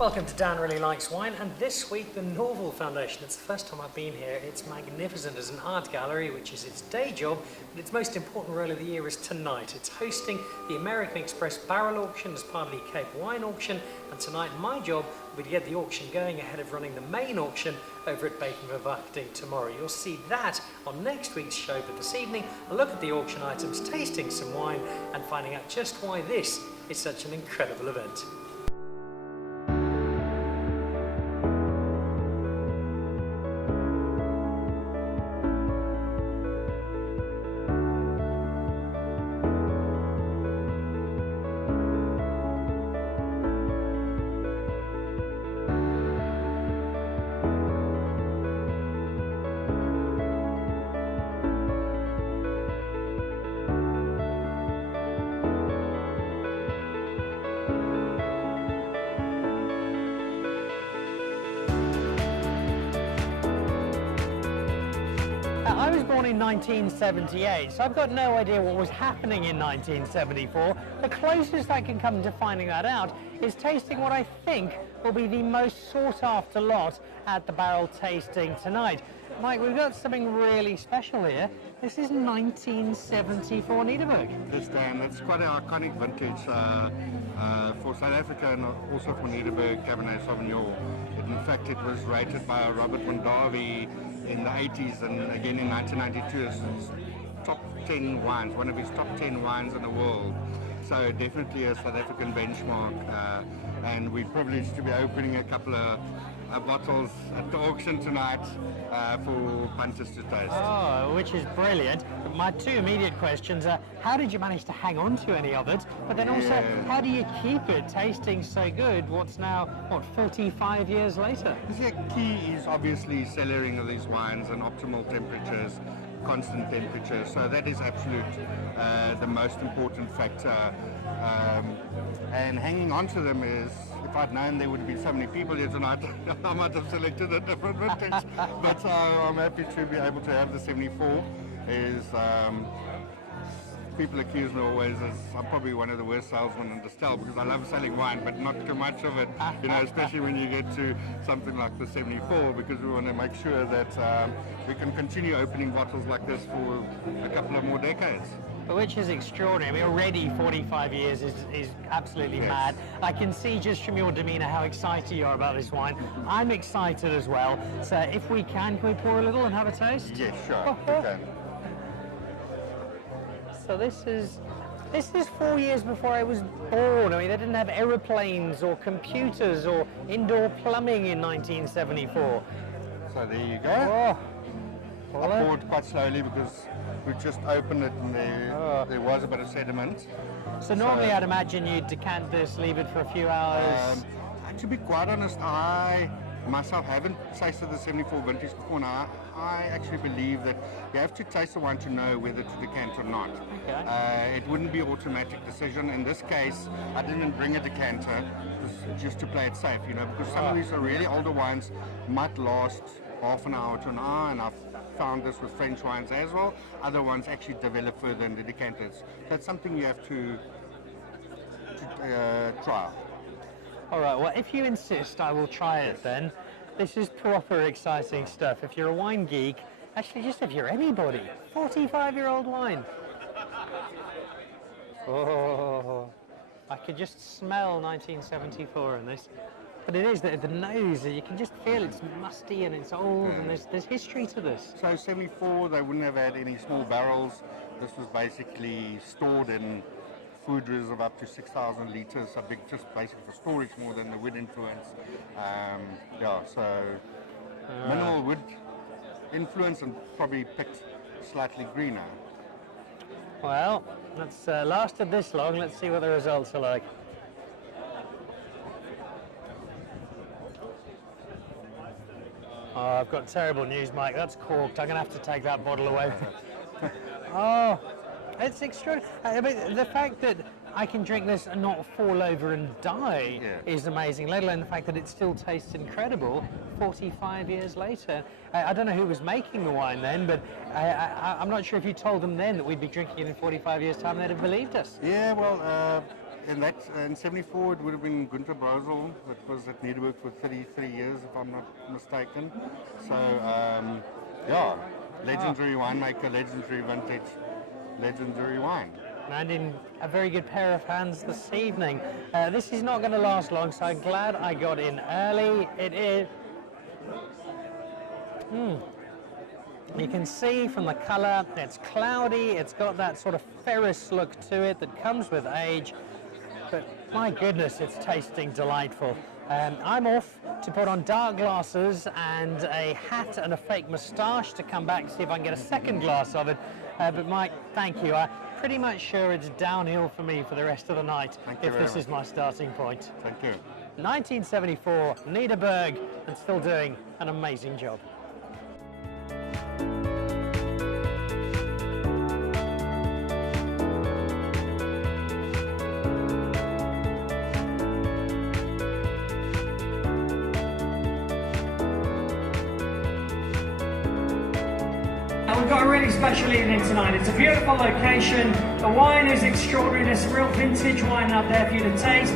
Welcome to Dan Really Likes Wine, and this week the Norval Foundation. It's the first time I've been here. It's magnificent as an art gallery, which is its day job, but its most important role of the year is tonight. It's hosting the American Express Barrel Auction as part of the Cape Wine Auction, and tonight my job will be to get the auction going ahead of running the main auction over at Bakenverwachting tomorrow. You'll see that on next week's show, but this evening a look at the auction items, tasting some wine, and finding out just why this is such an incredible event. I was born in 1978, so I've got no idea what was happening in 1974. The closest I can come to finding that out is tasting what I think will be the most sought-after lot at the barrel tasting tonight. Mike, we've got something really special here. This is 1974 Nederburg. Yes, Dan, that's quite an iconic vintage for South Africa and also for Nederburg cabernet sauvignon. In fact, it was rated by Robert Mondavi in the 80s and again in 1992 as top 10 wines, one of his top 10 wines in the world. So definitely a South African benchmark, and we're privileged to be opening a couple of bottles at the auction tonight for punters to taste. Oh, which is brilliant. My two immediate questions are, how did you manage to hang on to any of it? But then also, how do you keep it tasting so good? What's now, 45 years later? The key is obviously cellaring of these wines and optimal temperatures, constant temperatures. So that is absolute the most important factor. And hanging on to them is, if I'd known there would be so many people here tonight, I might have selected a different vintage. But I'm happy to be able to have the 74. People accuse me always as I'm probably one of the worst salesmen in Distell because I love selling wine, but not too much of it, especially when you get to something like the 74, because we want to make sure that we can continue opening bottles like this for a couple of more decades. Which is extraordinary. I mean, already 45 years is absolutely mad. I can see just from your demeanour how excited you are about this wine. I'm excited as well. So if we can we pour a little and have a taste? Yes, sure. We can. So this is 4 years before I was born. I mean, they didn't have aeroplanes or computers or indoor plumbing in 1974. So there you go. I poured quite slowly because we just opened it and there was a bit of sediment. So normally I'd imagine you'd decant this, leave it for a few hours. To be quite honest, I myself haven't tasted the 74 vintage before, and I actually believe that you have to taste the wine to know whether to decant or not. Okay. It wouldn't be an automatic decision. In this case, I didn't bring a decanter just to play it safe, because some of these are really older wines, might last half an hour to an hour, and I've found this with French wines as well. Other ones actually develop further in the decanters. That's something you have to try. All right, well, if you insist, I will try it then. This is proper exciting stuff. If you're a wine geek, actually just if you're anybody, 45-year-old wine. Oh, I could just smell 1974 in this. But it is the nose, you can just feel it's musty and it's old, and there's history to this. So 74, they wouldn't have had any small barrels. This was basically stored in food reserve up to 6,000 litres, so big, just basically for storage more than the wood influence. Minimal wood influence and probably picked slightly greener. Well, it's lasted this long. Let's see what the results are like. Oh, I've got terrible news, Mike. That's corked. I'm going to have to take that bottle away. Oh, it's extraordinary. I mean, the fact that I can drink this and not fall over and die is amazing, let alone the fact that it still tastes incredible 45 years later. I don't know who was making the wine then, but I'm not sure if you told them then that we'd be drinking it in 45 years' time, they'd have believed us. Yeah, well, in 74 it would have been Günter Brosel that was at Nederburg for 33 years, if I'm not mistaken. So yeah, legendary winemaker, legendary vintage, legendary wine. And in a very good pair of hands this evening. This is not going to last long, so I'm glad I got in early. It is. You can see from the colour, it's cloudy, it's got that sort of ferrous look to it that comes with age, but my goodness, it's tasting delightful. I'm off to put on dark glasses and a hat and a fake moustache to come back and see if I can get a second glass of it. But Mike, thank you. I'm pretty much sure it's downhill for me for the rest of the night if this is my starting point. Thank you. 1974, Nederburg, and still doing an amazing job. We've got a really special evening tonight. It's a beautiful location. The wine is extraordinary. There's some real vintage wine out there for you to taste.